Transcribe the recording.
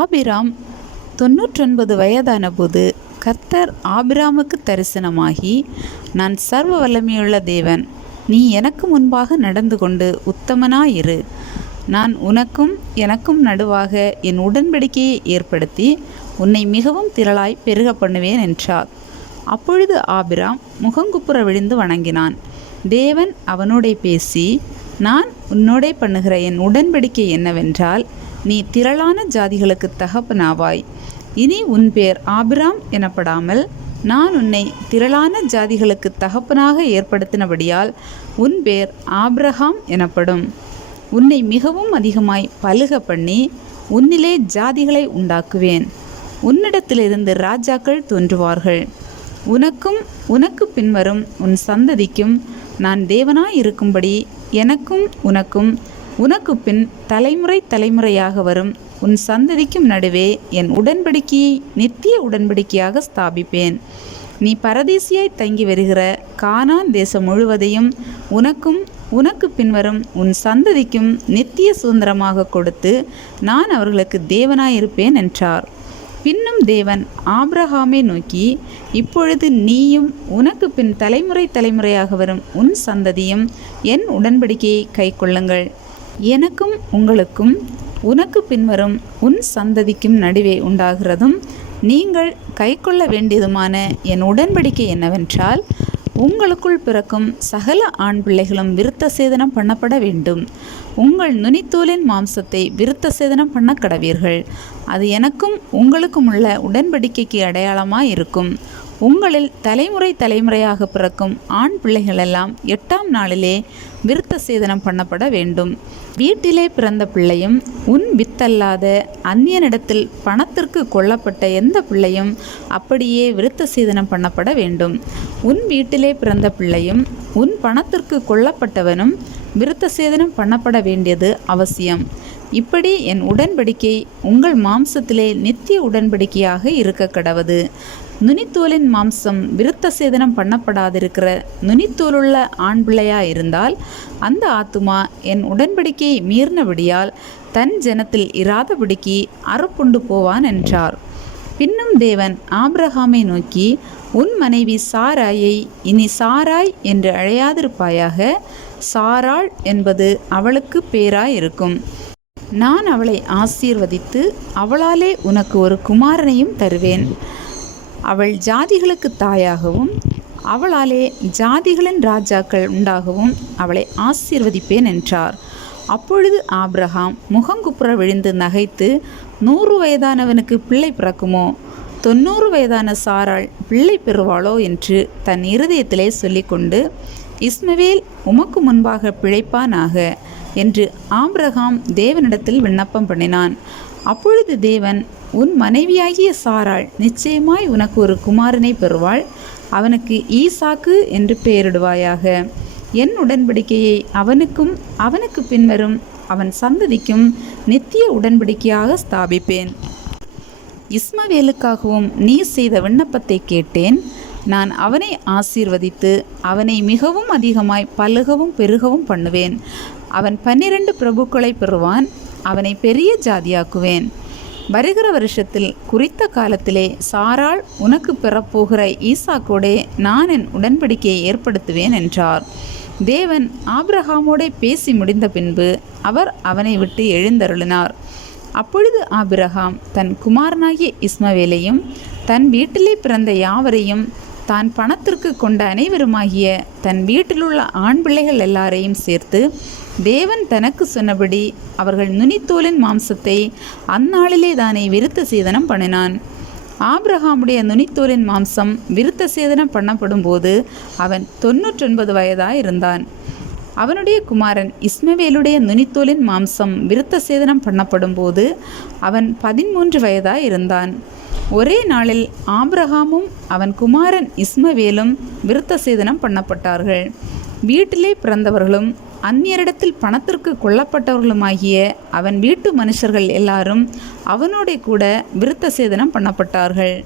ஆபிராம் தொன்னூற்றொன்பது வயதான போது கர்த்தர் ஆபிராமுக்கு தரிசனமாகி நான் சர்வ வல்லமையுள்ள தேவன் நீ எனக்கு முன்பாக நடந்து கொண்டு உத்தமனாயிரு நான் உனக்கும் எனக்கும் நடுவாக என் உடன்படிக்கையை ஏற்படுத்தி உன்னை மிகவும் திரளாய் பெருக பண்ணுவேன் என்றார் அப்பொழுது ஆபிராம் முகங்குப்புற விழுந்து வணங்கினான் தேவன் அவனோட பேசி நான் உன்னோடே பண்ணுகிற என் உடன்படிக்கை என்னவென்றால் நீ திரளான ஜாதிகளுக்கு தகப்பனாவாய் இனி உன் பேர் ஆபிராம் எனப்படாமல் நான் உன்னை திரளான ஜாதிகளுக்கு தகப்பனாக ஏற்படுத்தினபடியால் உன் பேர் ஆப்ரஹாம் எனப்படும் உன்னை மிகவும் அதிகமாய் பழுக பண்ணி உன்னிலே ஜாதிகளை உண்டாக்குவேன் உன்னிடத்திலிருந்து ராஜாக்கள் தோன்றுவார்கள் உனக்கும் உனக்கு பின்வரும் உன் சந்ததிக்கும் நான் தேவனாய் இருக்கும்படி எனக்கும் உனக்கும் உனக்கு பின் தலைமுறை தலைமுறையாக வரும் உன் சந்ததிக்கும் நடுவே என் உடன்படிக்கையை நித்திய உடன்படிக்கையாக ஸ்தாபிப்பேன் நீ பரதேசியாய் தங்கி வருகிற கானான் தேசம் முழுவதையும் உனக்கும் உனக்கு பின்வரும் உன் சந்ததிக்கும் நித்திய சுதந்திரமாக கொடுத்து நான் அவர்களுக்கு தேவனாயிருப்பேன் என்றார் பின்னும் தேவன் ஆப்ரஹாமை நோக்கி இப்பொழுது நீயும் உனக்கு பின் தலைமுறை தலைமுறையாக வரும் உன் சந்ததியும் என் உடன்படிக்கையை கை கொள்ளுங்கள் எனக்கும் உங்களுக்கும் உனக்கு பின்வரும் உன் சந்ததிக்கும் நடுவே உண்டாகிறதும் நீங்கள் கை கொள்ள வேண்டியதுமான என் உடன்படிக்கை என்னவென்றால் உங்களுக்குள் பிறக்கும் சகல ஆண் பிள்ளைகளும் விருத்த சேதனம் பண்ணப்பட வேண்டும் உங்கள் நுனித்தூளின் மாம்சத்தை விருத்த சேதனம் பண்ண கடவீர்கள் அது எனக்கும் உங்களுக்கும் உள்ள உடன்படிக்கைக்கு அடையாளமாக இருக்கும் உங்களில் தலைமுறை தலைமுறையாக பிறக்கும் ஆண் பிள்ளைகளெல்லாம் எட்டாம் நாளிலே விருத்த சேதனம் பண்ணப்பட வேண்டும் வீட்டிலே பிறந்த பிள்ளையும் உன் வித்தல்லாத அந்நியனிடத்தில் பணத்திற்கு கொல்லப்பட்ட எந்த பிள்ளையும் அப்படியே விருத்த சேதனம் பண்ணப்பட வேண்டும் உன் வீட்டிலே பிறந்த பிள்ளையும் உன் பணத்திற்கு கொல்லப்பட்டவனும் விருத்த சேதனம் பண்ணப்பட வேண்டியது அவசியம் இப்படி என் உடன்படிக்கை உங்கள் மாம்சத்திலே நித்திய உடன்படிக்கையாக இருக்க கடவது நுனித்தோலின் மாம்சம் விருத்த சேதனம் பண்ணப்படாதிருக்கிற நுனித்தோலுள்ள ஆண் பிள்ளையா இருந்தால் அந்த ஆத்துமா என் உடன்படிக்கையை மீறினபடியால் தன் ஜனத்தில் இராதபடிக்கு அறுப்புண்டு போவான் என்றார் பின்னும் தேவன் ஆப்ரஹாமை நோக்கி உன் மனைவி சாராயை இனி சாராய் என்று அழையாதிருப்பாயாக சாராள் என்பது அவளுக்கு பேராயிருக்கும் நான் அவளை ஆசீர்வதித்து அவளாலே உனக்கு ஒரு குமாரனையும் தருவேன் அவள் ஜாதிகளுக்கு தாயாகவும் அவளாலே ஜாதிகளின் ராஜாக்கள் உண்டாகவும் அவளை ஆசீர்வதிப்பேன் என்றார் அப்பொழுது ஆப்ரஹாம் முகங்குப்புற விழுந்து நகைத்து நூறு வயதானவனுக்கு பிள்ளை பிறக்குமோ தொண்ணூறு வயதான சாராள் பிள்ளை பெறுவாளோ என்று தன் இருதயத்திலே சொல்லிக்கொண்டு இஸ்மவேல் உமக்கு முன்பாக பிழைப்பானாக என்று ஆம்ரகாம் தேவனிடத்தில் விண்ணப்பம் பண்ணினான் அப்பொழுது தேவன் உன் மனைவியாகிய சாராள் நிச்சயமாய் உனக்கு ஒரு குமாரனை பெறுவாள் அவனுக்கு ஈசாக்கு என்று பெயரிடுவாயாக என் உடன்படிக்கையை அவனுக்கும் அவனுக்கு பின்வரும் அவன் சந்ததிக்கும் நித்திய உடன்படிக்கையாக ஸ்தாபிப்பேன் இஸ்மவேலுக்காகவும் நீ செய்த விண்ணப்பத்தை கேட்டேன் நான் அவனை ஆசீர்வதித்து அவனை மிகவும் அதிகமாய் பழுகவும் பெருகவும் பண்ணுவேன் அவன் பன்னிரண்டு பிரபுக்களை பெறுவான் அவனை பெரிய ஜாதியாக்குவேன் வருகிற வருஷத்தில் குறித்த காலத்திலே சாராள் உனக்கு பெறப்போகிற ஈசாக்கோடே நான் என் உடன்படிக்கையை ஏற்படுத்துவேன் என்றார் தேவன் ஆபிரஹாமோடே பேசி முடிந்த பின்பு அவர் அவனை விட்டு எழுந்தருளினார் அப்பொழுது ஆபிரகாம் தன் குமாரனாகிய இஸ்மவேலையும் தன் வீட்டிலே பிறந்த யாவரையும் தான் பணத்திற்கு கொண்ட அனைவருமாகிய தன் வீட்டிலுள்ள ஆண் பிள்ளைகள் எல்லாரையும் சேர்த்து தேவன் தனக்கு சொன்னபடி அவர்கள் நுனித்தோலின் மாம்சத்தை அந்நாளிலே தானே விருத்த சேதனம் பண்ணினான் ஆப்ரஹாமுடைய நுனித்தோலின் மாம்சம் விருத்த சேதனம் பண்ணப்படும் போது அவன் தொன்னூற்றொன்பது வயதாக இருந்தான் அவனுடைய குமாரன் இஸ்மவேலுடைய நுனித்தோலின் மாம்சம் விருத்த சேதனம் பண்ணப்படும் போது அவன் பதிமூன்று வயதாக இருந்தான் ஒரே நாளில் ஆப்ரஹாமும் அவன் குமாரன் இஸ்மவேலும் விருத்த சேதனம் பண்ணப்பட்டார்கள் வீட்டிலே பிறந்தவர்களும் அந்நியரிடத்தில் பணத்திற்கு கொல்லப்பட்டவர்களுமாகிய அவன் வீட்டு மனுஷர்கள் எல்லாரும் அவனோட கூட விருத்த சேதனம் பண்ணப்பட்டார்கள்